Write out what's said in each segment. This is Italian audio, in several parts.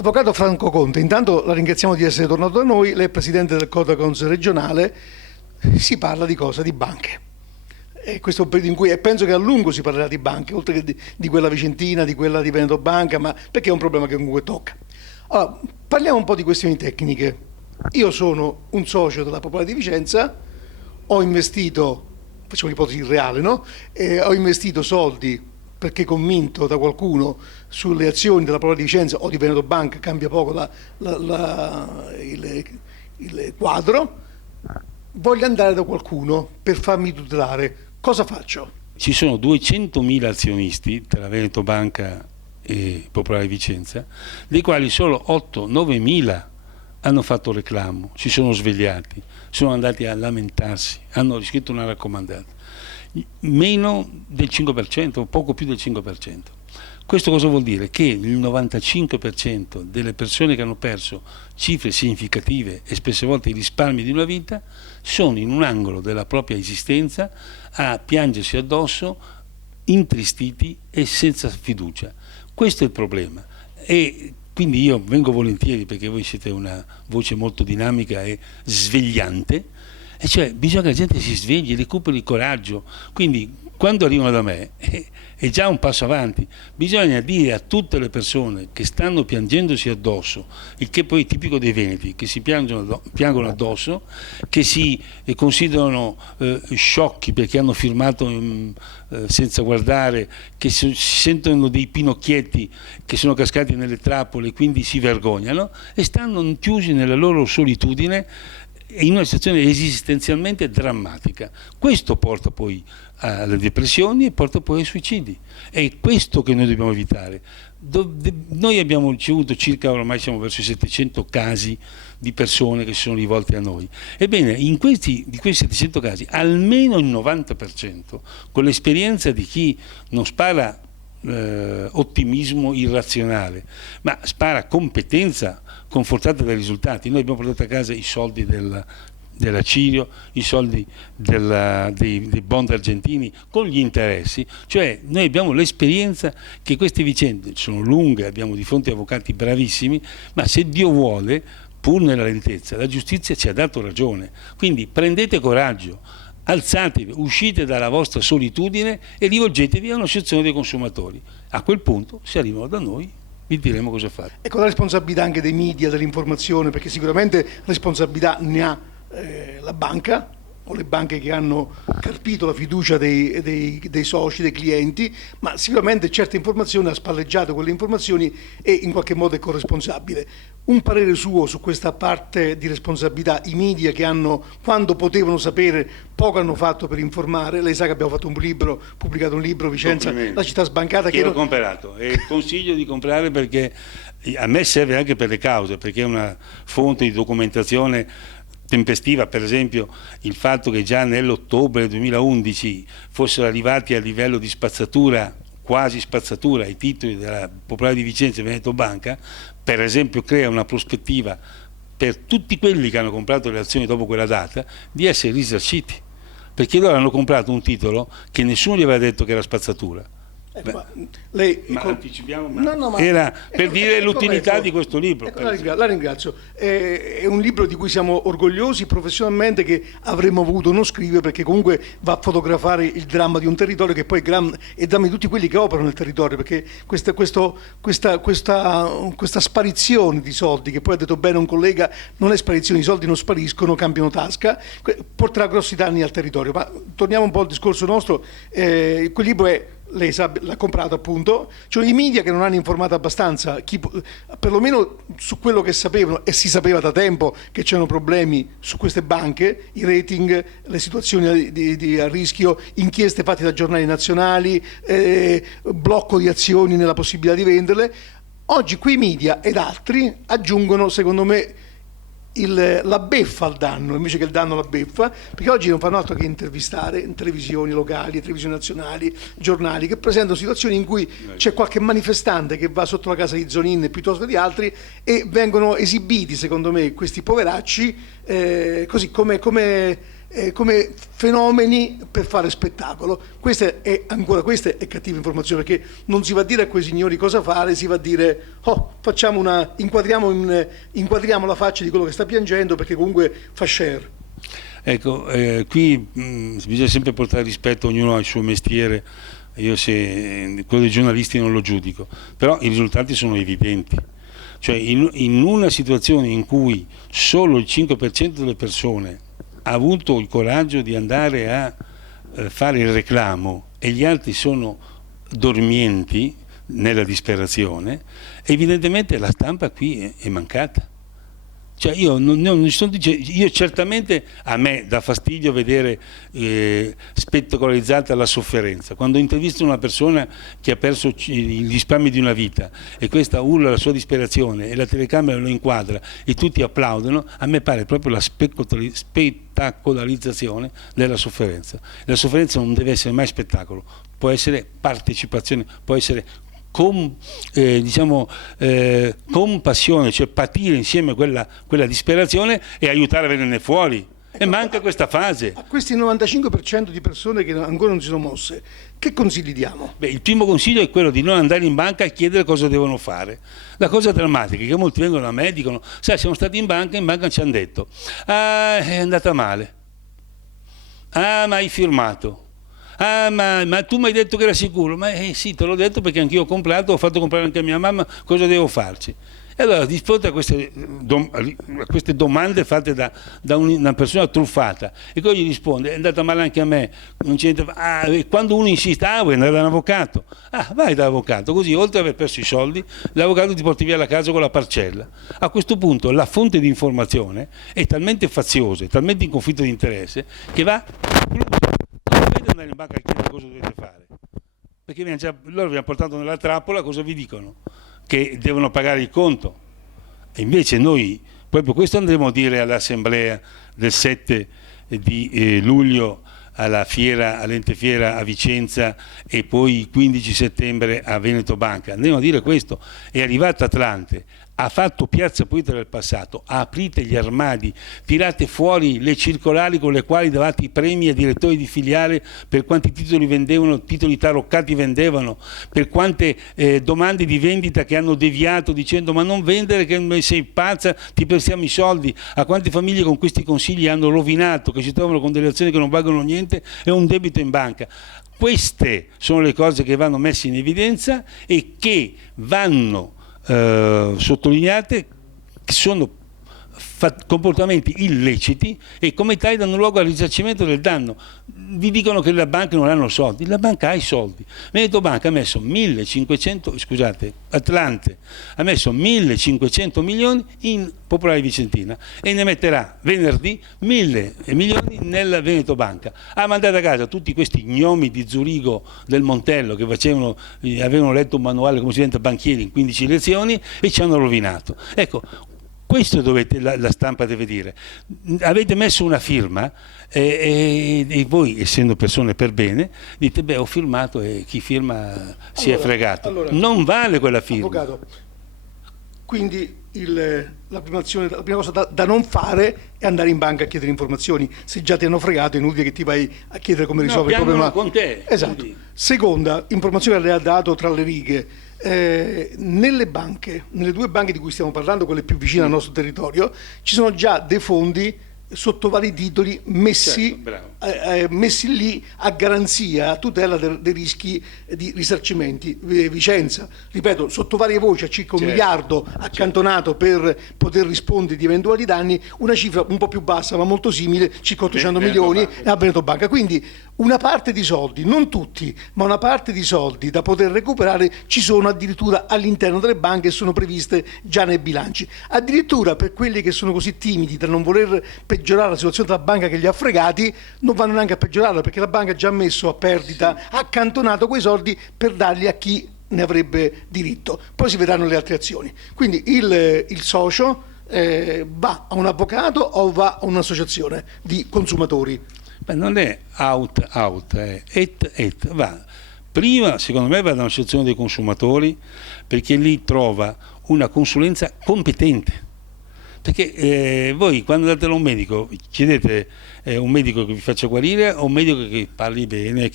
Avvocato Franco Conte, intanto la ringraziamo di essere tornato da noi, lei è presidente del Codacons regionale, si parla di cosa? Di banche. E questo è un periodo in cui, e penso che a lungo si parlerà di banche, oltre che di quella vicentina, di quella di Veneto Banca, ma perché è un problema che comunque tocca. Allora, parliamo un po' di questioni tecniche. Io sono un socio della Popolare di Vicenza, ho investito, facciamo un'ipotesi reale, no? Ho investito soldi perché convinto da qualcuno sulle azioni della Popolare di Vicenza o di Veneto Banca, cambia poco il quadro, voglio andare da qualcuno per farmi tutelare. Cosa faccio? Ci sono 200.000 azionisti tra Veneto Banca e Popolare di Vicenza, dei quali solo 8-9.000 hanno fatto reclamo, si sono svegliati, sono andati a lamentarsi, hanno riscritto una raccomandata. Meno del 5%, poco più del 5%. Questo cosa vuol dire? Che il 95% delle persone che hanno perso cifre significative e spesse volte i risparmi di una vita sono in un angolo della propria esistenza a piangersi addosso, intristiti e senza fiducia. Questo è il problema. E quindi io vengo volentieri, perché voi siete una voce molto dinamica e svegliante, e cioè bisogna che la gente si svegli, recuperi il coraggio. Quindi quando arrivano da me è già un passo avanti. Bisogna dire a tutte le persone che stanno piangendosi addosso, il che poi è tipico dei veneti, che si piangono addosso, che si considerano sciocchi perché hanno firmato senza guardare, che si sentono dei pinocchietti che sono cascati nelle trappole e quindi si vergognano e stanno chiusi nella loro solitudine in una situazione esistenzialmente drammatica. Questo porta poi alle depressioni e porta poi ai suicidi. È questo che noi dobbiamo evitare. Noi abbiamo ricevuto circa, ormai siamo verso i 700 casi di persone che si sono rivolte a noi. Ebbene, di questi 700 casi, almeno il 90%, con l'esperienza di chi non spara ottimismo irrazionale, ma spara competenza confortata dai risultati. Noi abbiamo portato a casa i soldi della Cirio, i soldi dei bond argentini con gli interessi, cioè noi abbiamo l'esperienza che queste vicende sono lunghe, abbiamo di fronte avvocati bravissimi, ma se Dio vuole, pur nella lentezza, la giustizia ci ha dato ragione. Quindi prendete coraggio, alzatevi, uscite dalla vostra solitudine e rivolgetevi a un'associazione dei consumatori. A quel punto, se arrivano da noi, vi diremo cosa fare. Ecco, la responsabilità anche dei media, dell'informazione, perché sicuramente responsabilità ne ha la banca o le banche che hanno carpito la fiducia dei soci, dei clienti, ma sicuramente certe informazioni ha spalleggiato quelle informazioni e in qualche modo è corresponsabile. Un parere suo su questa parte di responsabilità, i media che hanno, quando potevano sapere, poco hanno fatto per informare. Lei sa che abbiamo fatto un libro, pubblicato un libro, Vicenza, la città sbancata, che l'ho comprato e consiglio di comprare perché a me serve anche per le cause, perché è una fonte di documentazione tempestiva. Per esempio il fatto che già nell'ottobre 2011 fossero arrivati a livello di spazzatura, quasi spazzatura, i titoli della Popolare di Vicenza e Veneto Banca, per esempio crea una prospettiva per tutti quelli che hanno comprato le azioni dopo quella data di essere risarciti, perché loro hanno comprato un titolo che nessuno gli aveva detto che era spazzatura. Anticipiamo, ma era per dire l'utilità di questo libro. La ringrazio. È un libro di cui siamo orgogliosi professionalmente, che avremmo voluto non scrivere, perché comunque va a fotografare il dramma di un territorio che poi è dramma di tutti quelli che operano nel territorio, perché questa sparizione di soldi, che poi ha detto bene un collega, non è sparizione, i soldi non spariscono, cambiano tasca, porterà grossi danni al territorio. Ma torniamo un po' al discorso nostro. Quel libro lei sa, l'ha comprato appunto, cioè i media che non hanno informato abbastanza, perlomeno su quello che sapevano, e si sapeva da tempo che c'erano problemi su queste banche, i rating, le situazioni a rischio, inchieste fatte da giornali nazionali, blocco di azioni nella possibilità di venderle. Oggi quei media ed altri aggiungono, secondo me, la beffa al danno invece che il danno alla beffa, perché oggi non fanno altro che intervistare in televisioni locali, televisioni nazionali, giornali che presentano situazioni in cui c'è qualche manifestante che va sotto la casa di Zonin piuttosto di altri e vengono esibiti, secondo me, questi poveracci così come come fenomeni per fare spettacolo. Questa è cattiva informazione, perché non si va a dire a quei signori cosa fare, si va a dire inquadriamo la faccia di quello che sta piangendo, perché comunque fa share. Ecco, qui bisogna sempre portare rispetto, ognuno ha il suo mestiere. Io quello dei giornalisti non lo giudico, però i risultati sono evidenti. Cioè in una situazione in cui solo il 5% delle persone ha avuto il coraggio di andare a fare il reclamo e gli altri sono dormienti nella disperazione, evidentemente la stampa qui è mancata. Cioè io certamente, a me dà fastidio vedere spettacolarizzata la sofferenza. Quando intervisto una persona che ha perso i risparmi di una vita e questa urla la sua disperazione e la telecamera lo inquadra e tutti applaudono, a me pare proprio la spettacolarizzazione della sofferenza. La sofferenza non deve essere mai spettacolo, può essere partecipazione, può essere compassione, cioè patire insieme quella disperazione e aiutare a venirne fuori. E manca questa fase. A questi 95% di persone che ancora non si sono mosse, che consigli diamo? Beh, il primo consiglio è quello di non andare in banca e chiedere cosa devono fare. La cosa drammatica è che molti vengono da me e dicono: sai, siamo stati in banca ci hanno detto è andata male, ma hai firmato, ma tu mi hai detto che era sicuro. Ma sì, te l'ho detto perché anch'io ho comprato, ho fatto comprare anche a mia mamma, cosa devo farci? E allora, di fronte a queste domande fatte da una persona truffata, e poi gli risponde: è andata male anche a me, non c'è niente. E quando uno insiste: vuoi andare da un avvocato? Vai dall'avvocato, così oltre ad aver perso i soldi, l'avvocato ti porti via la casa con la parcella. A questo punto la fonte di informazione è talmente faziosa, è talmente in conflitto di interesse, che va esclusa. Non dovete andare in banca a chiedere cosa dovete fare, perché loro vi hanno portato nella trappola. Cosa vi dicono? Che devono pagare il conto. E invece noi proprio questo andremo a dire all'assemblea del 7 di luglio all'Ente Fiera a Vicenza, e poi il 15 settembre a Veneto Banca. Andremo a dire questo. È arrivata Atlante, ha fatto Piazza Pulita del passato: aprite gli armadi, tirate fuori le circolari con le quali davate i premi ai direttori di filiale per quanti titoli vendevano, titoli taroccati vendevano, per quante domande di vendita che hanno deviato dicendo: ma non vendere, che sei pazza, ti prestiamo i soldi. A quante famiglie con questi consigli hanno rovinato, che si trovano con delle azioni che non valgono niente e un debito in banca. Queste sono le cose che vanno messe in evidenza e che vanno sottolineate, che sono comportamenti illeciti e come tali danno luogo al risarcimento del danno. Vi dicono che la banca non hanno soldi, la banca ha i soldi. Veneto Banca ha messo Atlante ha messo 1.500 milioni in Popolare Vicentina e ne metterà venerdì 1.000 milioni nella Veneto Banca. Ha mandato a casa tutti questi gnomi di Zurigo del Montello che avevano letto un manuale come si diventa banchieri in 15 lezioni e ci hanno rovinato. Ecco, questo la stampa deve dire. Avete messo una firma e voi, essendo persone per bene, dite: beh, ho firmato e chi firma si è fregato. Allora, non vale quella firma. Avvocato, quindi la prima cosa da non fare è andare in banca a chiedere informazioni. Se già ti hanno fregato, è inutile che ti vai a chiedere come risolvere il problema con te. Esatto. Quindi. Seconda informazione che le ha dato tra le righe: nelle banche, nelle due banche di cui stiamo parlando, quelle più vicine al nostro territorio, ci sono già dei fondi sotto vari titoli messi lì a garanzia, a tutela dei rischi di risarcimenti. Vicenza, ripeto, sotto varie voci, a circa 1 miliardo accantonato per poter rispondere di eventuali danni, una cifra un po' più bassa ma molto simile, circa 800 milioni a Veneto Banca. Quindi una parte di soldi, non tutti, ma una parte di soldi da poter recuperare ci sono addirittura all'interno delle banche e sono previste già nei bilanci. Addirittura per quelli che sono così timidi da non voler peggiorare la situazione della banca che li ha fregati, non vanno neanche a peggiorarla, perché la banca ha già messo a perdita, ha accantonato quei soldi per darli a chi ne avrebbe diritto. Poi si vedranno le altre azioni. Quindi il socio va a un avvocato o va a un'associazione di consumatori? Beh, non è out, è et. Va. Prima, secondo me, va da un'associazione dei consumatori, perché lì trova una consulenza competente. Perché voi quando andate da un medico chiedete un medico che vi faccia guarire o un medico che parli bene e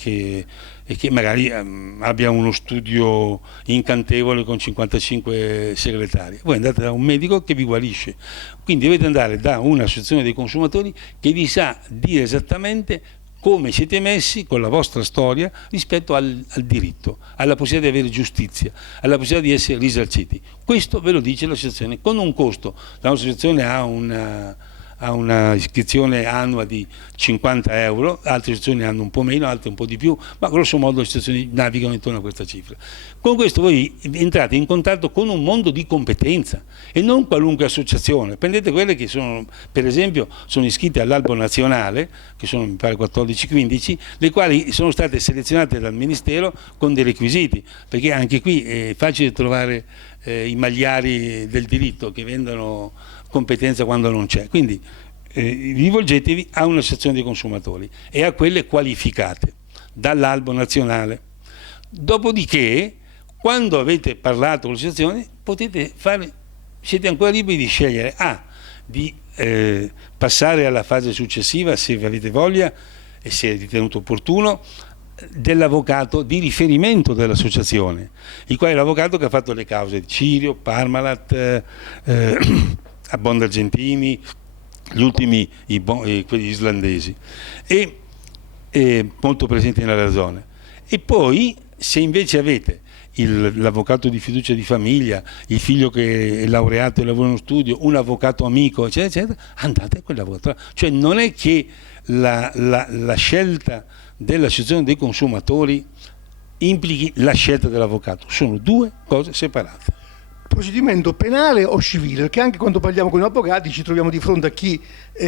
che magari abbia uno studio incantevole con 55 segretari. Voi andate da un medico che vi guarisce, quindi dovete andare da un'associazione dei consumatori che vi sa dire esattamente come siete messi con la vostra storia rispetto al diritto, alla possibilità di avere giustizia, alla possibilità di essere risarciti. Questo ve lo dice l'associazione, con un costo. La nostra associazione ha una iscrizione annua di 50 euro, altre associazioni hanno un po' meno, altre un po' di più, ma grosso modo le associazioni navigano intorno a questa cifra. Con questo voi entrate in contatto con un mondo di competenza e non qualunque associazione. Prendete quelle che sono, per esempio, sono iscritte all'albo nazionale, che sono mi pare 14-15, le quali sono state selezionate dal Ministero con dei requisiti, perché anche qui è facile trovare i magliari del diritto che vendono competenza quando non c'è. Quindi rivolgetevi a un'associazione dei consumatori e a quelle qualificate dall'albo nazionale. Dopodiché, quando avete parlato con l'associazione, siete ancora liberi di scegliere di passare alla fase successiva, se avete voglia e se è ritenuto opportuno, dell'avvocato di riferimento dell'associazione, il quale è l'avvocato che ha fatto le cause di Cirio, Parmalat, Bond Argentini, gli ultimi quelli islandesi, e molto presenti nella zona. E poi, se invece avete l'avvocato di fiducia di famiglia, il figlio che è laureato e lavora in uno studio, un avvocato amico, eccetera, eccetera, andate a quell'avvocato. Cioè non è che la scelta dell'associazione dei consumatori implichi la scelta dell'avvocato, sono due cose separate. Procedimento penale o civile? Perché anche quando parliamo con gli avvocati ci troviamo di fronte a chi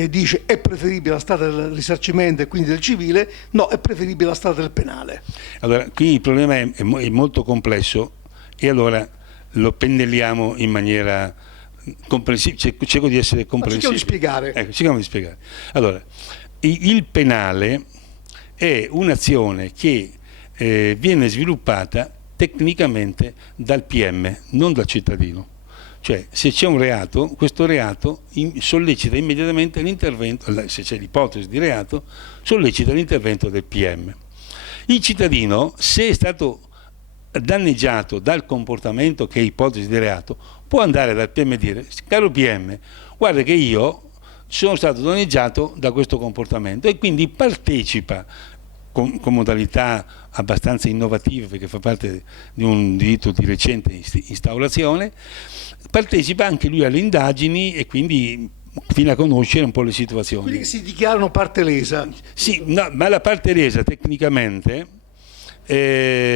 dice è preferibile la strada del risarcimento e quindi del civile, no, è preferibile la strada del penale. Allora, qui il problema è molto complesso e allora lo pennelliamo in maniera comprensibile, cerco di essere comprensibile. Cerchiamo di spiegare. Allora, il penale è un'azione che viene sviluppata tecnicamente dal PM, non dal cittadino. Cioè, se c'è un reato, questo reato sollecita immediatamente l'intervento, se c'è l'ipotesi di reato, sollecita l'intervento del PM. Il cittadino, se è stato danneggiato dal comportamento che è ipotesi di reato, può andare dal PM e dire: caro PM, guarda che io sono stato danneggiato da questo comportamento, e quindi partecipa con modalità abbastanza innovative, perché fa parte di un diritto di recente instaurazione, partecipa anche lui alle indagini e quindi fino a conoscere un po' le situazioni. Quelli che si dichiarano parte lesa. Sì, no, ma la parte lesa tecnicamente viene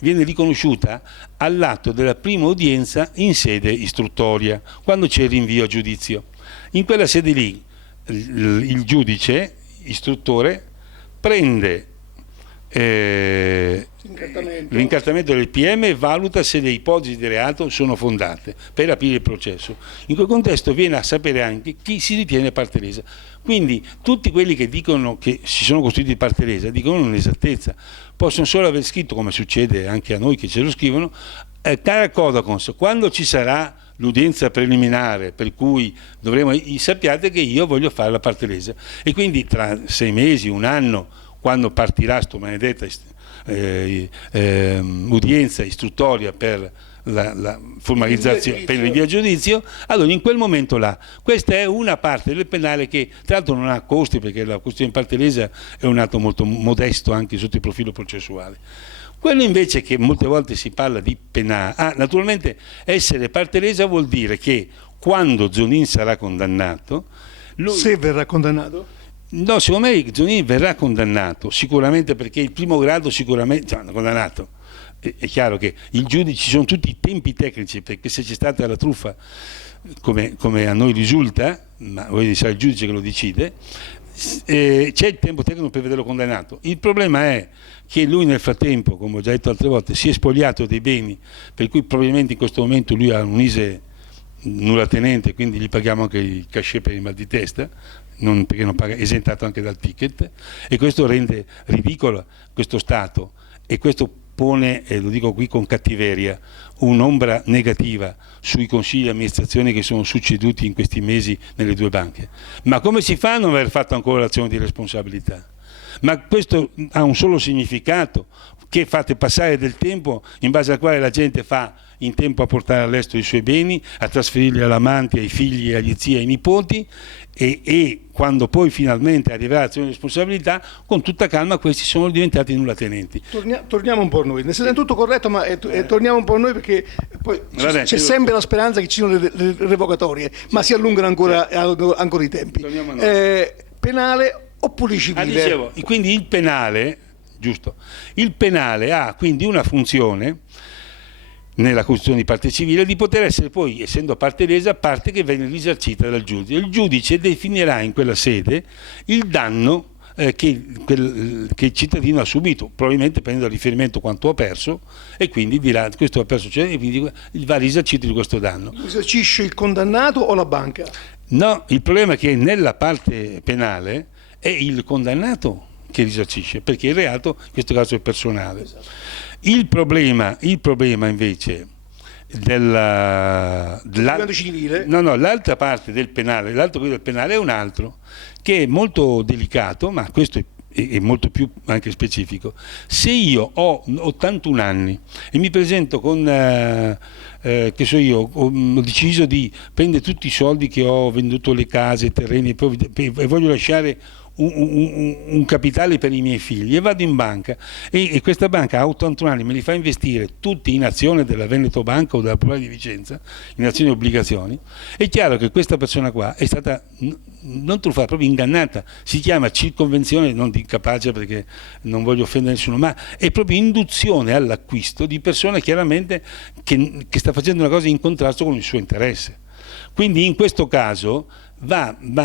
riconosciuta all'atto della prima udienza in sede istruttoria, quando c'è il rinvio a giudizio. In quella sede lì il giudice istruttore prende l'incartamento del PM e valuta se le ipotesi di reato sono fondate per aprire il processo. In quel contesto viene a sapere anche chi si ritiene parte lesa. Quindi tutti quelli che dicono che si sono costituiti parte lesa dicono un'esattezza, possono solo aver scritto, come succede anche a noi che ce lo scrivono, cara Codacons, quando ci sarà l'udienza preliminare per cui sappiate che io voglio fare la parte lesa, e quindi tra 6 mesi, un anno, quando partirà sto maledetta udienza istruttoria per la formalizzazione, per il rinvio a giudizio, allora in quel momento là, questa è una parte del penale che tra l'altro non ha costi, perché la questione in parte lesa è un atto molto modesto anche sotto il profilo processuale. Quello invece che molte volte si parla di penale, naturalmente essere parte lesa vuol dire che quando Zonin sarà condannato, se verrà condannato? No, secondo me Zonin verrà condannato sicuramente, perché il primo grado sicuramente condannato. È chiaro che il giudice, ci sono tutti i tempi tecnici, perché se c'è stata la truffa, come a noi risulta, ma sarà il giudice che lo decide, c'è il tempo tecnico per vederlo condannato. Il problema è che lui nel frattempo, come ho già detto altre volte, si è spogliato dei beni, per cui probabilmente in questo momento lui ha un ISEE nullatenente, quindi gli paghiamo anche il cachet per il mal di testa, perché non paga, esentato anche dal ticket, e questo rende ridicolo questo Stato, e questo pone, e lo dico qui con cattiveria, un'ombra negativa sui consigli di amministrazione che sono succeduti in questi mesi nelle due banche. Ma come si fa a non aver fatto ancora l'azione di responsabilità? Ma questo ha un solo significato, che fate passare del tempo in base al quale la gente fa in tempo a portare all'estero i suoi beni, a trasferirli all'amante, ai figli, agli zii, ai nipoti, e quando poi finalmente arriverà l'azione di responsabilità, con tutta calma questi sono diventati nullatenenti. Torniamo un po' a noi, ne siete tutto corretto, ma torniamo un po' a noi, perché poi c'è sempre la speranza che ci siano le revocatorie, ma si allungano ancora i tempi. Penale oppure civile? Dicevo, quindi il penale, giusto, il penale ha quindi una funzione nella costituzione di parte civile di poter essere poi, essendo parte lesa, parte che viene risarcita dal giudice. Il giudice definirà in quella sede il danno che il cittadino ha subito, probabilmente prendendo a riferimento quanto ha perso, e quindi dirà questo ha perso, e quindi va risarcito di questo danno. Risarcisce il condannato o la banca? No, il problema è che nella parte penale è il condannato che risarcisce, perché il reato in questo caso è personale. Esatto. Il problema invece civile? L'altra parte del penale, l'altro quello del penale è un altro, che è molto delicato, ma questo è molto più anche specifico. Se io ho 81 anni e mi presento con, che so io, ho deciso di prendere tutti i soldi che ho venduto, le case, i terreni, e voglio lasciare un capitale per i miei figli, e vado in banca e questa banca a 81 anni me li fa investire tutti in azione della Veneto Banca o della Popolare di Vicenza, in azioni e obbligazioni, è chiaro che questa persona qua è stata non truffata, proprio ingannata. Si chiama circonvenzione, non di incapace perché non voglio offendere nessuno, ma è proprio induzione all'acquisto di persona chiaramente che sta facendo una cosa in contrasto con il suo interesse. Quindi in questo caso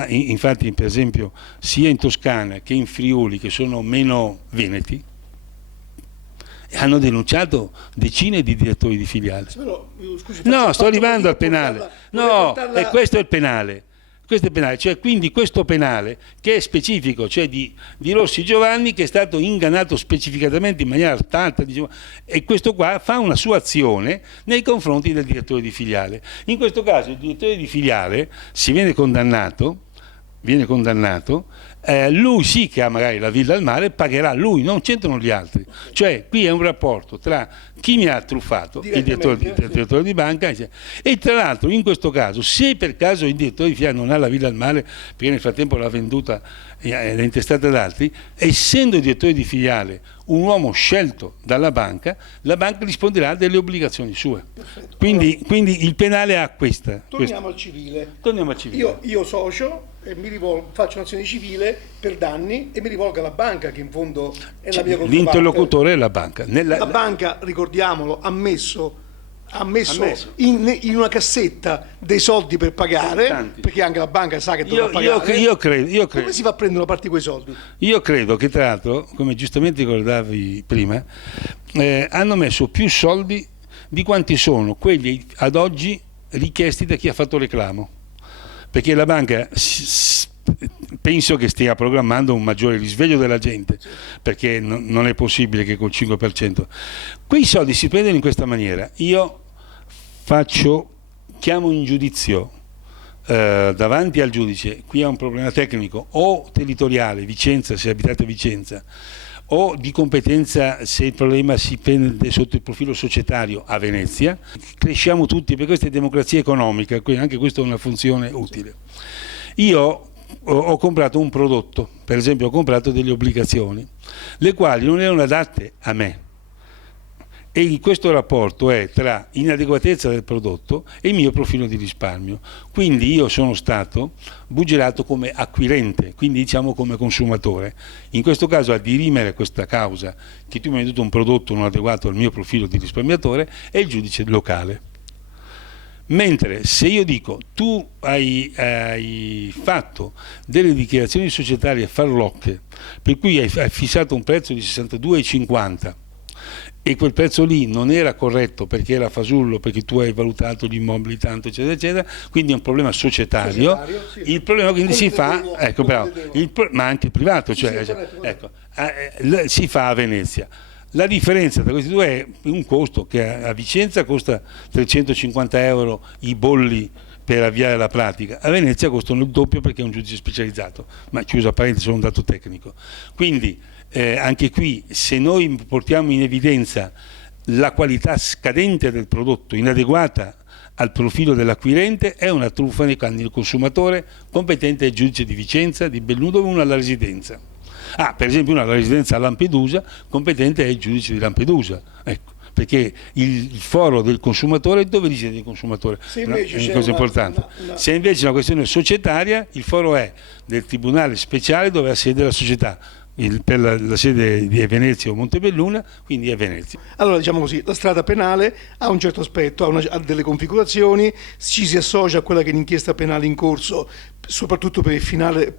infatti per esempio sia in Toscana che in Friuli, che sono meno veneti, hanno denunciato decine di direttori di filiali. No, sto arrivando al penale. No, e questo è il penale. Questo è penale, cioè quindi questo penale che è specifico, cioè di Rossi Giovanni, che è stato ingannato specificatamente in maniera tanta, diciamo, e questo qua fa una sua azione nei confronti del direttore di filiale. In questo caso il direttore di filiale, se viene condannato, lui sì che ha magari la villa al mare, pagherà lui, non c'entrano gli altri. Cioè qui è un rapporto tra chi mi ha truffato, il direttore di banca, e tra l'altro in questo caso, se per caso il direttore di filiale non ha la villa al mare perché nel frattempo l'ha venduta e l'ha intestata ad altri, essendo il direttore di filiale un uomo scelto dalla banca, la banca risponderà delle obbligazioni sue. Quindi il penale ha questa. Torniamo al civile. Io Io socio e faccio un'azione civile per danni e mi rivolgo alla banca, che in fondo è la mia controparte. L'interlocutore è la banca. La banca, ricordiamolo, ha messo in una cassetta dei soldi per pagare, tanti. Perché anche la banca sa che dovrà pagare. Io credo. Come si fa a prendere una parte di quei soldi? Io credo che, tra l'altro, come giustamente ricordavi prima, hanno messo più soldi di quanti sono quelli ad oggi richiesti da chi ha fatto reclamo, perché la banca penso che stia programmando un maggiore risveglio della gente, perché non è possibile che col 5% quei soldi si prendono in questa maniera. Io chiamo in giudizio davanti al giudice, qui è un problema tecnico o territoriale, Vicenza, se abitate a Vicenza, o di competenza se il problema si prende sotto il profilo societario a Venezia. Cresciamo tutti, perché questa è democrazia economica, anche questa è una funzione utile. Io ho comprato un prodotto, per esempio ho comprato delle obbligazioni, le quali non erano adatte a me, e questo rapporto è tra inadeguatezza del prodotto e il mio profilo di risparmio. Quindi io sono stato buggerato come acquirente, quindi diciamo come consumatore. In questo caso a dirimere questa causa, che tu mi hai venduto un prodotto non adeguato al mio profilo di risparmiatore, è il giudice locale. Mentre se io dico tu hai fatto delle dichiarazioni societarie farlocche, per cui hai fissato un prezzo di 62,50 e quel prezzo lì non era corretto perché era fasullo, perché tu hai valutato gli immobili tanto, eccetera eccetera, quindi è un problema societario. Sì. Il problema quindi si fa, ma anche privato, cioè, si fa a Venezia. La differenza tra questi due è un costo che a Vicenza costa 350 euro i bolli per avviare la pratica, a Venezia costano il doppio perché è un giudice specializzato, ma chiusa parentesi, sono un dato tecnico. Quindi anche qui, se noi portiamo in evidenza la qualità scadente del prodotto, inadeguata al profilo dell'acquirente, è una truffa nei canni del consumatore. Competente è il giudice di Vicenza, di Belluno, dove uno ha la residenza. Per esempio uno ha la residenza a Lampedusa, competente è il giudice di Lampedusa, ecco, perché il foro del consumatore, dove risiede il consumatore? È una cosa importante. Se invece è una questione societaria, il foro è del tribunale speciale dove ha sede la società. Per la sede di Venezia o Montebelluna, quindi è Venezia. Allora, diciamo così, la strada penale ha un certo aspetto, ha delle configurazioni, ci si associa a quella che è l'inchiesta penale in corso, soprattutto per il finale,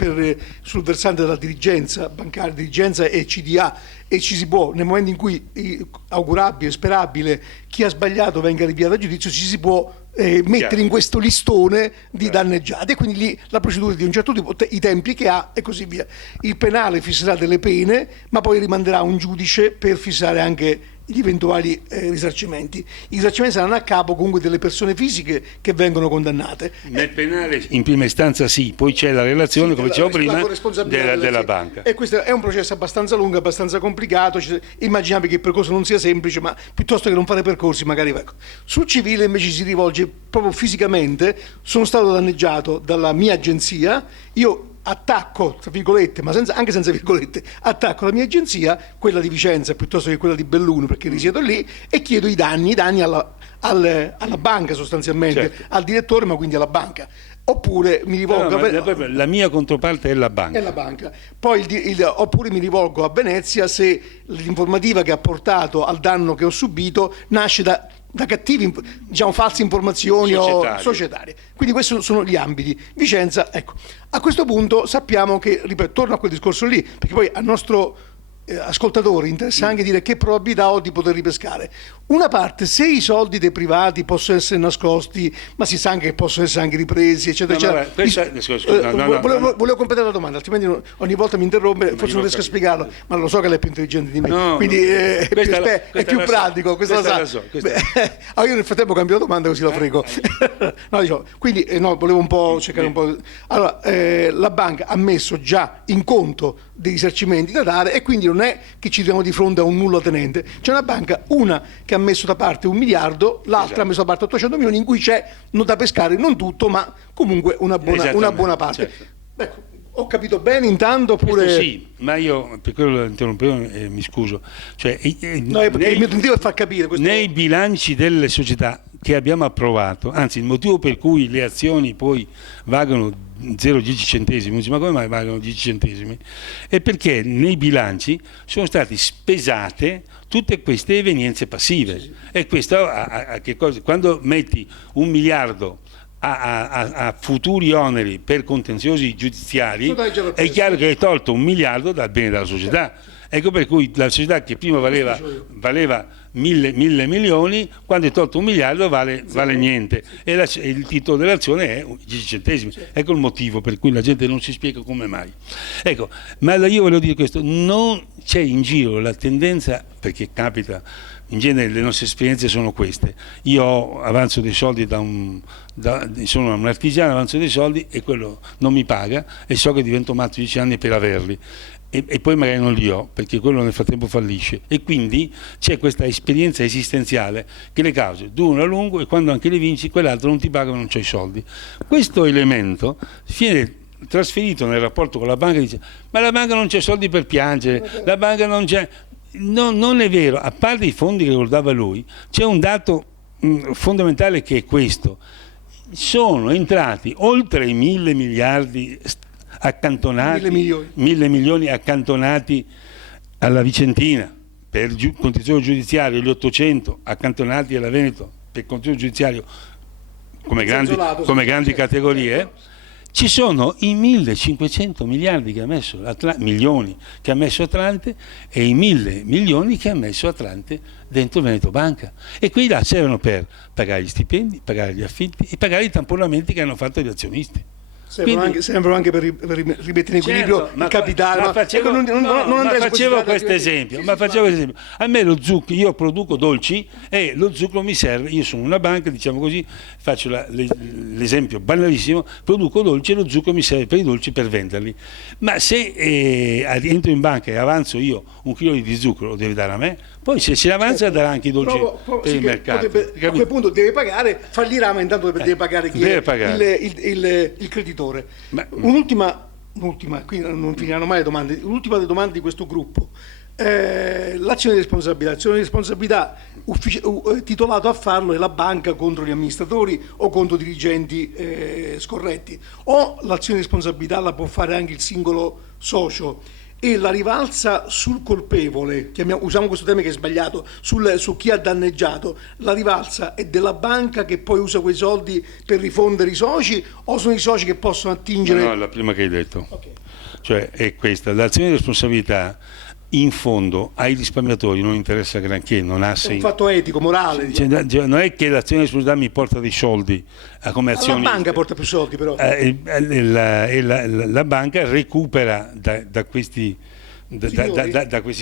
sul versante della dirigenza bancaria, dirigenza e CDA, e ci si può, nel momento in cui augurabile, sperabile, chi ha sbagliato venga rinviato a giudizio, ci si può mettere in questo listone di danneggiati, e quindi lì la procedura di un certo tipo, i tempi che ha e così via. Il penale fisserà delle pene, ma poi rimanderà un giudice per fissare anche gli eventuali risarcimenti. I risarcimenti saranno a capo comunque delle persone fisiche che vengono condannate. Nel penale in prima istanza sì, poi c'è la relazione, come dicevo prima, della banca. E questo è un processo abbastanza lungo, abbastanza complicato, immaginabile che il percorso non sia semplice, ma piuttosto che non fare percorsi magari... Ecco. Sul civile invece si rivolge proprio fisicamente. Sono stato danneggiato dalla mia agenzia, io attacco, tra virgolette, ma anche senza virgolette, attacco la mia agenzia, quella di Vicenza piuttosto che quella di Belluno, perché risiedo lì, e chiedo i danni alla banca sostanzialmente, certo, al direttore, ma quindi alla banca. Oppure mi rivolgo la mia controparte è la banca. È la banca. Poi oppure mi rivolgo a Venezia se l'informativa che ha portato al danno che ho subito nasce da cattivi, diciamo, false informazioni o societarie. Quindi questi sono gli ambiti. Vicenza, ecco. A questo punto sappiamo che, ripeto, torno a quel discorso lì, perché poi al nostro ascoltatori interessa anche dire che probabilità ho di poter ripescare. Una parte, se i soldi dei privati possono essere nascosti, ma si sa anche che possono essere anche ripresi, eccetera, volevo completare la domanda, altrimenti ogni volta mi interrompe, forse non riesco a spiegarlo, ma lo so che lei è più intelligente di me, quindi è più pratico. Io nel frattempo cambio la domanda così la frego. Volevo un po' cercare un po'. Allora, la banca ha messo già in conto dei risarcimenti da dare, e quindi non è che ci troviamo di fronte a un nullo tenente. C'è una banca, una che ha messo da parte 1 miliardo, l'altra ha messo da parte 800 milioni, in cui c'è non da pescare, non tutto, ma comunque una buona parte. Certo. Ecco, ho capito bene intanto, oppure... Questo sì, ma io per quello interrompevo, mi scuso. Cioè, no, perché il mio tentativo è far capire questo. Nei bilanci delle società che abbiamo approvato, anzi il motivo per cui le azioni poi valgono 0,10 centesimi, ma come mai valgono 10 centesimi? È perché nei bilanci sono state spesate tutte queste evenienze passive. Sì. E questo che cosa? Quando metti 1 miliardo a futuri oneri per contenziosi giudiziari, è chiaro che hai tolto 1 miliardo dal bene della società. Ecco per cui la società che prima valeva 1.000 milioni, quando hai tolto 1 miliardo vale niente, e il titolo dell'azione è 10 centesimi. Ecco il motivo per cui la gente non si spiega come mai. Ecco, ma io volevo dire questo: non c'è in giro la tendenza, perché capita, in genere le nostre esperienze sono queste: io avanzo dei soldi sono un artigiano, avanzo dei soldi e quello non mi paga, e so che divento matto 10 anni per averli. E poi magari non li ho, perché quello nel frattempo fallisce, e quindi c'è questa esperienza esistenziale che le cause durano a lungo, e quando anche le vinci quell'altro non ti paga, ma non c'hai i soldi. Questo elemento viene trasferito nel rapporto con la banca e dice: ma la banca non c'è soldi per piangere, la banca non c'è. No, non è vero. A parte i fondi che ricordava lui, c'è un dato fondamentale, che è questo: sono entrati oltre i 1.000 miliardi accantonati, 1.000 milioni accantonati alla Vicentina per contenzioso giudiziario, gli 800 accantonati alla Veneto per contenzioso giudiziario come grandi categorie. Ci sono i 1.500 miliardi che ha messo milioni che ha messo Atlante, e i 1.000 milioni che ha messo Atlante dentro Veneto Banca, e quei là servono per pagare gli stipendi, pagare gli affitti e pagare i tamponamenti che hanno fatto gli azionisti. Servono anche per rimettere in equilibrio il capitale. Ma facevo, questo esempio. A me lo zucchero, io produco dolci e lo zucchero mi serve. Io sono una banca, diciamo così, faccio l'esempio banalissimo, produco dolci e lo zucchero mi serve per i dolci per venderli. Ma se entro in banca e avanzo io 1 chilo di zucchero, lo deve dare a me, poi se ce l'avanza darà anche i dolci per il mercato. A quel punto deve pagare, fallirà, ma intanto deve pagare chi deve è pagare. il creditore. Un'ultima, qui non finiranno mai le domande, l'ultima delle domande di questo gruppo. L'azione di responsabilità. L'azione di responsabilità titolato a farlo è la banca contro gli amministratori o contro dirigenti scorretti, o l'azione di responsabilità la può fare anche il singolo socio, e la rivalsa sul colpevole, usiamo questo termine che è sbagliato, su chi ha danneggiato, la rivalsa è della banca che poi usa quei soldi per rifondere i soci, o sono i soci che possono attingere? No, la prima che hai detto. Okay. Cioè è questa, l'azione di responsabilità in fondo ai risparmiatori non interessa granché, non ha senso. È un fatto etico, morale. Diciamo. Non è che l'azione di responsabilità mi porta dei soldi come azione. La banca porta più soldi però. La banca recupera da questi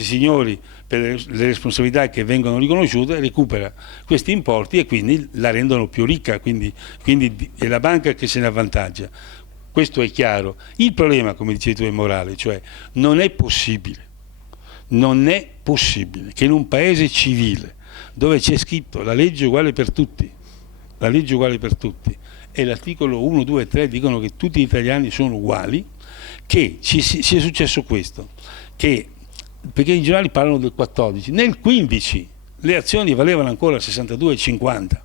signori per le responsabilità che vengono riconosciute, recupera questi importi e quindi la rendono più ricca, quindi è la banca che se ne avvantaggia. Questo è chiaro. Il problema, come dicevi tu, è morale, cioè non è possibile che in un paese civile dove c'è scritto la legge uguale per tutti, e l'articolo 1, 2 e 3 dicono che tutti gli italiani sono uguali, che sia successo questo, perché i giornali parlano del 14, nel 15 le azioni valevano ancora 62,50.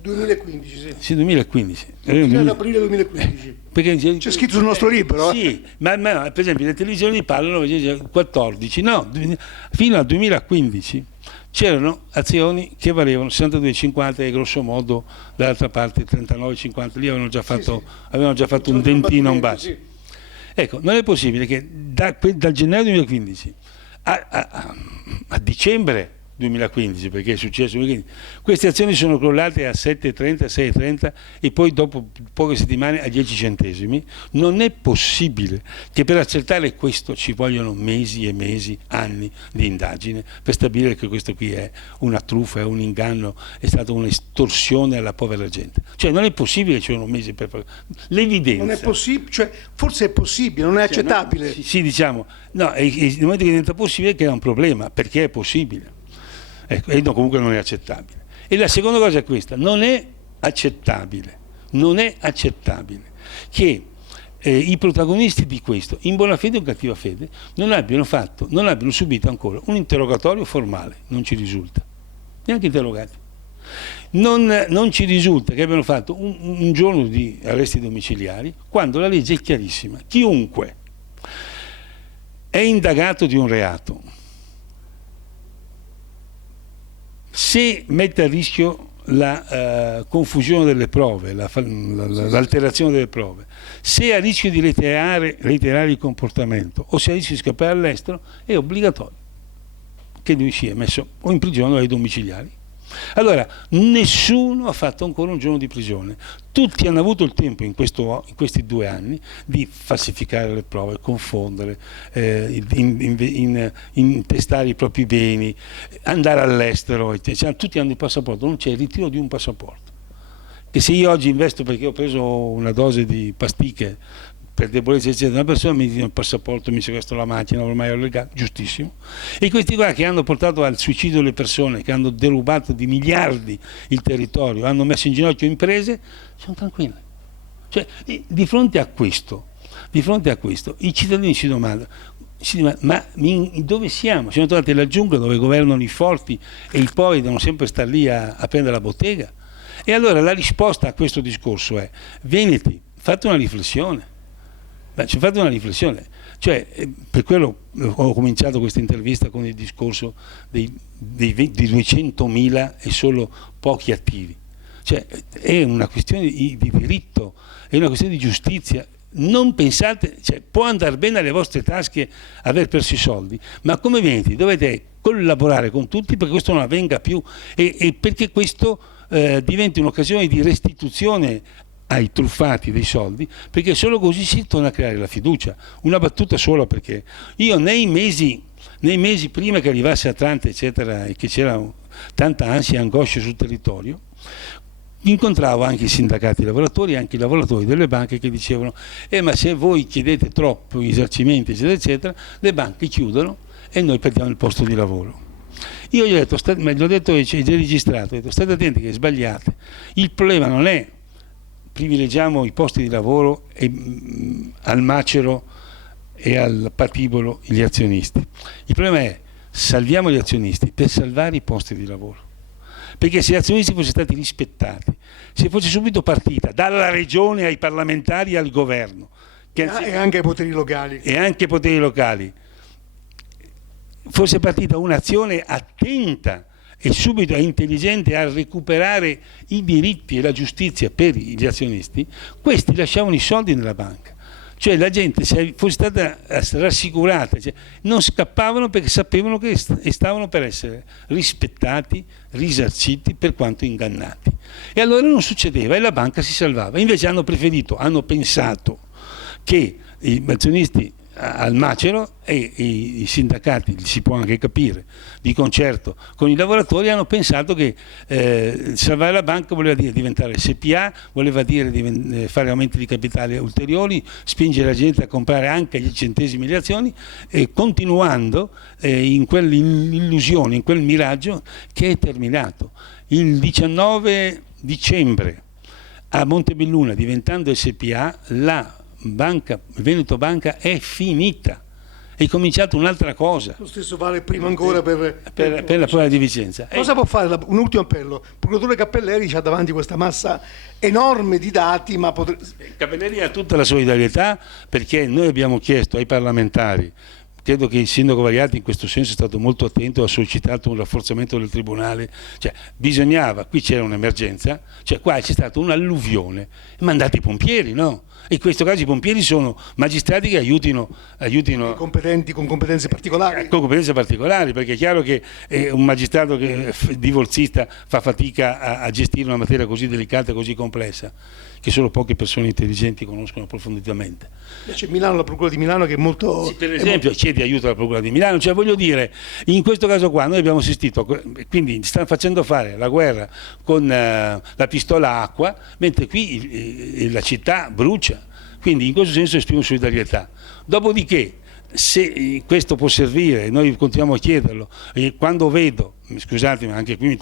2015, sì. Sì, 2015. Fino ad aprile 2015. Perché c'è scritto sul nostro libro. Sì, ma per esempio le televisioni parlano 14, no, fino al 2015 c'erano azioni che valevano 62,50 e grosso modo dall'altra parte 39,50, lì avevano già fatto un dentino, un basso. Sì. Ecco, non è possibile che dal gennaio 2015 a dicembre 2015, perché è successo 2015, queste azioni sono crollate a 7,30, 6,30 e poi dopo poche settimane a 10 centesimi. Non è possibile che per accertare questo ci vogliono mesi e mesi, anni di indagine per stabilire che questo qui è una truffa, è un inganno, è stata un'estorsione alla povera gente. Cioè non è possibile che ci vogliono mesi per fare l'evidenza. Non è possibile, cioè forse è possibile, non è accettabile. No, sì, diciamo, no, nel momento che diventa possibile che è un problema, perché è possibile. Ecco, e no, comunque non è accettabile. E la seconda cosa è questa: non è accettabile che i protagonisti di questo, in buona fede o in cattiva fede, non abbiano subito ancora un interrogatorio formale, non ci risulta, neanche interrogati. Non ci risulta che abbiano fatto un giorno di arresti domiciliari, quando la legge è chiarissima: chiunque è indagato di un reato, se mette a rischio la confusione delle prove, l'alterazione delle prove, se è a rischio di reiterare il comportamento o se è a rischio di scappare all'estero, è obbligatorio che lui sia messo o in prigione o ai domiciliari. Allora, nessuno ha fatto ancora un giorno di prigione. Tutti hanno avuto il tempo in questi 2 anni di falsificare le prove, confondere, intestare i propri beni, andare all'estero, eccetera. Tutti hanno il passaporto, non c'è il ritiro di un passaporto. Che se io oggi investo perché ho preso una dose di pasticche per debolezza eccetera, una persona mi dice il passaporto, mi sequestro la macchina, ormai ho legato, giustissimo. E questi qua che hanno portato al suicidio le persone, che hanno derubato di miliardi il territorio, hanno messo in ginocchio imprese, sono tranquilli. Cioè, di fronte a questo i cittadini si domandano, ma dove siamo? Siamo tornati alla giungla dove governano i forti e i poveri devono sempre stare lì a prendere la bottega? E allora la risposta a questo discorso è: venite, fate una riflessione. Fate una riflessione, cioè, per quello ho cominciato questa intervista con il discorso dei 200.000 e solo pochi attivi. Cioè, è una questione di diritto, è una questione di giustizia. Non pensate, cioè, può andare bene alle vostre tasche aver perso i soldi, ma come venite dovete collaborare con tutti perché questo non avvenga più e perché questo diventi un'occasione di restituzione ai truffati dei soldi, perché solo così si torna a creare la fiducia. Una battuta sola, perché io nei mesi prima che arrivasse Atlante eccetera e che c'era tanta ansia e angoscia sul territorio, incontravo anche i sindacati lavoratori, anche i lavoratori delle banche che dicevano ma se voi chiedete troppo risarcimenti eccetera eccetera, le banche chiudono e noi perdiamo il posto di lavoro. Io gli ho detto, gli ho detto e c'è già registrato, ho detto state attenti che sbagliate, il problema non è privilegiamo i posti di lavoro e al macero e al patibolo gli azionisti, il problema è salviamo gli azionisti per salvare i posti di lavoro, perché se gli azionisti fossero stati rispettati, se fosse subito partita dalla regione ai parlamentari e al governo e anche ai poteri locali fosse partita un'azione attenta e subito e intelligente a recuperare i diritti e la giustizia per gli azionisti, questi lasciavano i soldi nella banca. Cioè la gente, se fosse stata rassicurata, cioè, non scappavano perché sapevano che stavano per essere rispettati, risarciti per quanto ingannati. E allora non succedeva e la banca si salvava. Invece hanno pensato che gli azionisti al macero e i sindacati, si può anche capire, di concerto con i lavoratori, hanno pensato che salvare la banca voleva dire diventare SPA, voleva dire fare aumenti di capitale ulteriori, spingere la gente a comprare anche gli centesimi le azioni, continuando in quell'illusione, in quel miraggio che è terminato. Il 19 dicembre a Montebelluna, diventando SPA, la Veneto Banca è finita, è cominciata un'altra cosa. Lo stesso vale prima ancora per la prova di Vicenza. Cosa può fare? Un ultimo appello. Il procuratore Cappelleri ha davanti questa massa enorme di dati, ma Cappelleri ha tutta la solidarietà, perché noi abbiamo chiesto ai parlamentari, credo che il sindaco Variati in questo senso è stato molto attento, ha sollecitato un rafforzamento del tribunale, cioè bisognava, qui c'era un'emergenza, cioè qua c'è stata un'alluvione, mandate i pompieri, no? E in questo caso i pompieri sono magistrati che aiutino competenti, con competenze particolari. Con competenze particolari, perché è chiaro che un magistrato che divorzista fa fatica a gestire una materia così delicata e così complessa, che solo poche persone intelligenti conoscono approfonditamente. C'è Milano, la Procura di Milano che è molto... Sì, per esempio chiede aiuto alla Procura di Milano, cioè voglio dire, in questo caso qua noi abbiamo assistito, quindi stanno facendo fare la guerra con la pistola acqua, mentre qui la città brucia, quindi in questo senso esprimo solidarietà. Dopodiché, se questo può servire, noi continuiamo a chiederlo, e quando vedo, scusatemi, anche qui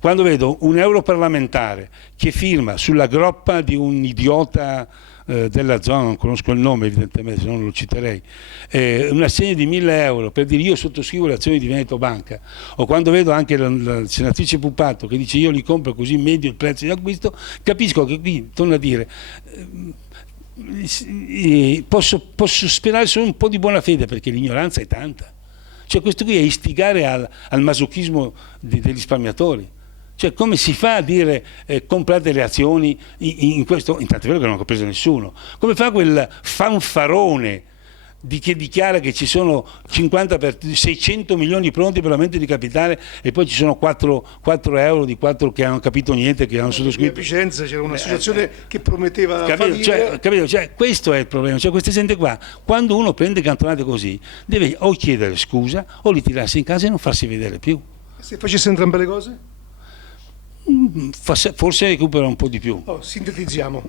quando vedo un europarlamentare che firma sulla groppa di un idiota della zona, non conosco il nome evidentemente, se no non lo citerei, un assegno di 1.000 euro per dire io sottoscrivo le azioni di Veneto Banca, o quando vedo anche la senatrice Puppato che dice io li compro così medio il prezzo di acquisto, capisco che qui, torno a dire, posso sperare solo un po' di buona fede, perché l'ignoranza è tanta. Cioè questo qui è istigare al masochismo dei risparmiatori. Cioè come si fa a dire comprate le azioni in questo, intanto è vero che non ho preso nessuno, come fa quel fanfarone che dichiara che ci sono 600 milioni pronti per l'aumento di capitale e poi ci sono 4 euro di 4 che hanno capito niente, che hanno sottoscritto. A Vicenza c'era un'associazione che prometteva capito? Cioè, questo è il problema, cioè questa gente qua, quando uno prende cantonate così, deve o chiedere scusa o ritirarsi in casa e non farsi vedere più. Se facesse entrambe le cose? Forse recupera un po' di più. Sintetizziamo.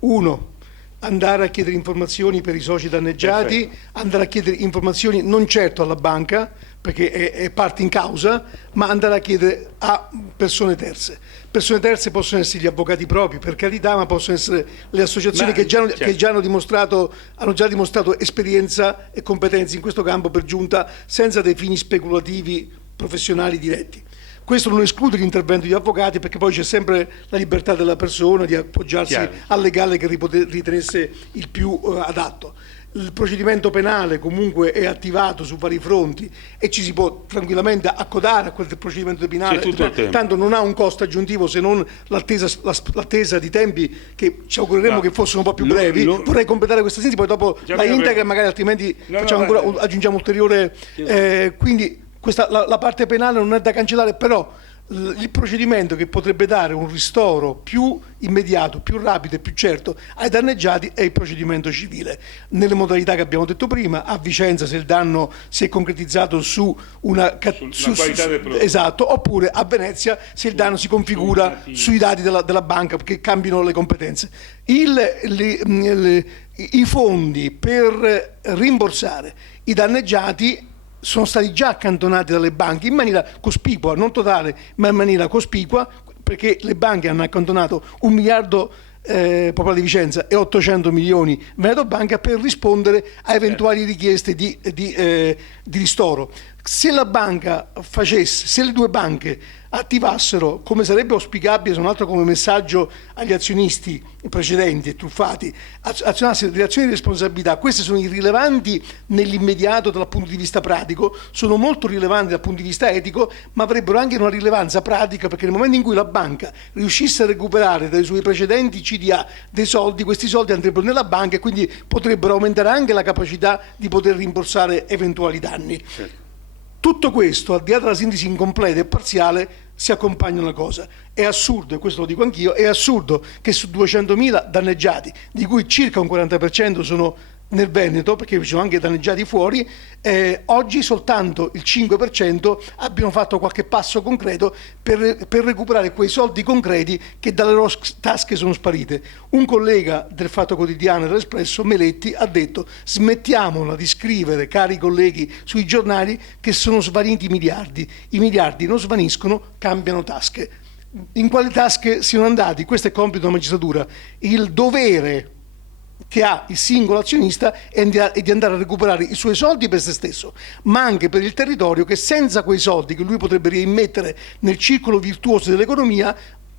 Uno, andare a chiedere informazioni per i soci danneggiati, andare a chiedere informazioni non certo alla banca, perché è parte in causa, ma andare a chiedere a persone terze. Persone terze possono essere gli avvocati propri, per carità, ma possono essere le associazioni che già hanno dimostrato esperienza e competenze in questo campo per giunta, senza dei fini speculativi professionali diretti. Questo non esclude l'intervento di avvocati, perché poi c'è sempre la libertà della persona di appoggiarsi al legale che ritenesse il più adatto. Il procedimento penale comunque è attivato su vari fronti e ci si può tranquillamente accodare a quel procedimento penale, tanto non ha un costo aggiuntivo se non l'attesa di tempi che ci augureremo che fossero un po' più brevi. Vorrei completare questa sintesi, poi dopo la integra, magari altrimenti aggiungiamo ulteriore. Quindi la parte penale non è da cancellare, però il procedimento che potrebbe dare un ristoro più immediato, più rapido e più certo ai danneggiati è il procedimento civile, nelle modalità che abbiamo detto prima. A Vicenza, se il danno si è concretizzato su una qualità del prodotto. esatto, oppure a Venezia se il danno si configura sui dati della banca, perché cambiano le competenze. I fondi per rimborsare i danneggiati sono stati già accantonati dalle banche in maniera cospicua, non totale, ma in maniera cospicua, perché le banche hanno accantonato 1 miliardo Popolare di Vicenza e 800 milioni Veneto Banca per rispondere a eventuali richieste di ristoro. Se la banca facesse, se le due banche attivassero, come sarebbe auspicabile, se non altro come messaggio agli azionisti precedenti e truffati, azionassero delle azioni di responsabilità, queste sono irrilevanti nell'immediato dal punto di vista pratico, sono molto rilevanti dal punto di vista etico, ma avrebbero anche una rilevanza pratica, perché nel momento in cui la banca riuscisse a recuperare dai suoi precedenti CDA dei soldi, questi soldi andrebbero nella banca e quindi potrebbero aumentare anche la capacità di poter rimborsare eventuali danni. Certo. Tutto questo, al di là della sintesi incompleta e parziale, si accompagna a una cosa. È assurdo, e questo lo dico anch'io, è assurdo che su 200.000 danneggiati, di cui circa un 40% sono nel Veneto, perché ci sono anche danneggiati fuori, oggi soltanto il 5% abbiano fatto qualche passo concreto per recuperare quei soldi concreti che dalle loro tasche sono sparite. Un collega del Fatto Quotidiano e dell'Espresso, Meletti, ha detto: smettiamola di scrivere, cari colleghi, sui giornali che sono svaniti i miliardi non svaniscono, cambiano tasche. In quali tasche siano andati? Questo è compito della magistratura. Il dovere che ha il singolo azionista è di andare a recuperare i suoi soldi per se stesso, ma anche per il territorio, che senza quei soldi che lui potrebbe reimmettere nel circolo virtuoso dell'economia,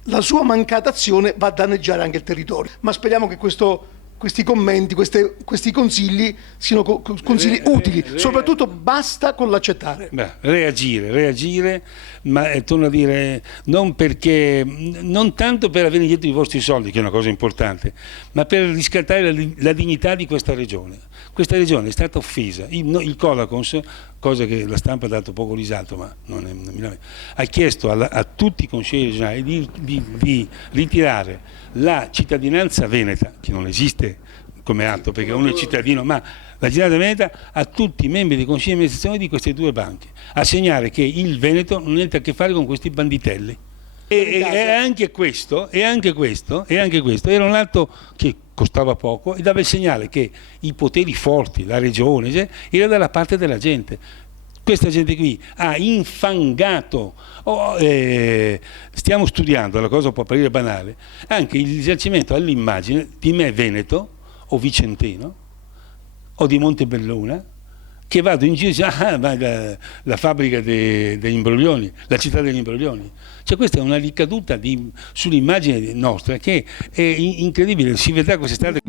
la sua mancata azione va a danneggiare anche il territorio. Ma speriamo che questi commenti, questi consigli siano consigli utili, soprattutto basta con l'accettare. Reagire, ma torno a dire, non tanto per avere indietro i vostri soldi, che è una cosa importante, ma per riscattare la dignità di questa regione. Questa regione è stata offesa. Il Codacons, cosa che la stampa ha dato poco risalto, ma ha chiesto a tutti i consigli regionali di ritirare la cittadinanza veneta, che non esiste come atto perché uno è cittadino, ma la cittadinanza veneta a tutti i membri dei consigli di amministrazione di queste due banche, a segnare che il Veneto non ha a che fare con questi banditelli. E anche questo era un atto che costava poco e dava il segnale che i poteri forti, la regione, era dalla parte della gente. Questa gente qui ha infangato, stiamo studiando, la cosa può apparire banale, anche il risarcimento all'immagine di me veneto o vicentino o di Montebelluna, che vado in giro e dico, la fabbrica degli imbroglioni, la città degli imbroglioni. Cioè questa è una ricaduta sull'immagine nostra che è incredibile, si vedrà quest'estate.